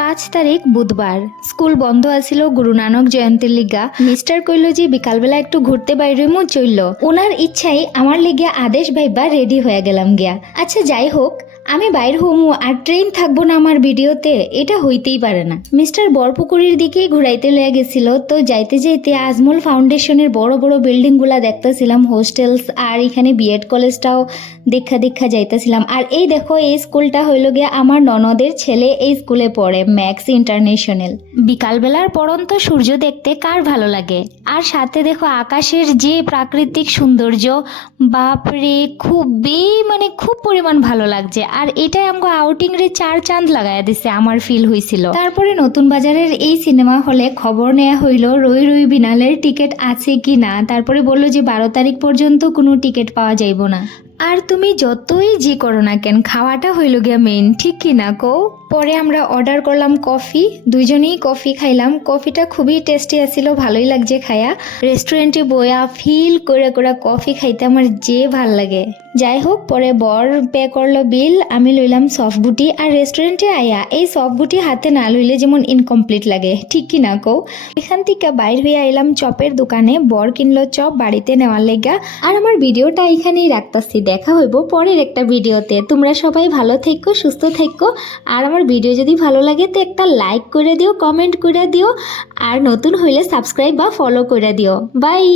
5 তারিখ বুধবার স্কুল বন্ধ আছিল গুরু নানক জয়ন্তীর লিগা। মিস্টার কইল যে বিকালবেলা একটু ঘুরতে বাইরেমু চলল। ওনার ইচ্ছাই আমার লিগা আদেশ ভাইবা রেডি হয়ে গেলাম গিয়া। আচ্ছা যাই হোক, আমি বাইর হমু আর ট্রেন থাকবো না আমার ভিডিওতে, এটা হইতেই পারে না। মিস্টার বরপুকুরির দিকে ঘুরাইতে লয়ে গেছিল, তো যাইতে যাইতে আজমল ফাউন্ডেশনের বড় বড় বিল্ডিং গুলা দেখতেছিলাম, হোস্টেলস, আর এখানে বিএড কলেজটাও দেখা যাইতেছিলাম। আর এই দেখো, এই স্কুলটা হইল গিয়া আমার ননদের ছেলে এই স্কুলে পড়ে, ম্যাক্স ইন্টারন্যাশনাল। বিকালবেলার পড়ন্ত সূর্য দেখতে কার ভালো লাগে। আর সাথে দেখো আকাশের যে প্রাকৃতিক সৌন্দর্য, বাপরে খুব পরিমাণ ভালো লাগছে। আর এটাই আমাকে আউটিং রে 4 চাঁদ লাগাইয়া দিছে, আমার ফিল হইছিল। তারপরে নতুন বাজারের এই সিনেমা হলে খবর নেওয়া হইল রই রই বিনালের টিকিট আছে কি না। তারপরে বললো যে 12 তারিখ পর্যন্ত কোনো টিকিট পাওয়া যাইব না। আর তুমি যতই যে করো না কেন, খাওয়াটা হইল গিয়া মেইন, ঠিক কি না কও। পরে আমরা অর্ডার করলাম কফি, দুইজনেই কফি খাইলাম। কফিটা খুবই টেস্টি আছিল, ভালোই লাগছে খায়া। রেস্টুরেন্টে বয়া ফিল করে কফি খাইতে আমার যে ভাল লাগে। যাই হোক, পরে বর পে করলো বিল, আমি লইলাম সফট বুটি। আর রেস্টুরেন্টে আয়া এই সফট বুটি হাতে না লইলে যেমন ইনকমপ্লিট লাগে, ঠিক কি না কও। এখান থেকে বাইর হয়ে আইলাম চপের দোকানে, বর কিনলো চপ বাড়িতে নেওয়ার লেগা। আর আমার ভিডিওটা এখানেই রাখতাছি, দেখা হইব পরের একটা ভিডিওতে। তোমরা সবাই ভালো থেকো, সুস্থ থেকো। আর আমার ভিডিও যদি ভালো লাগে তো একটা লাইক করে দিও, কমেন্ট করে দিও, আর নতুন হইলে সাবস্ক্রাইব বা ফলো করে দিও। বাই।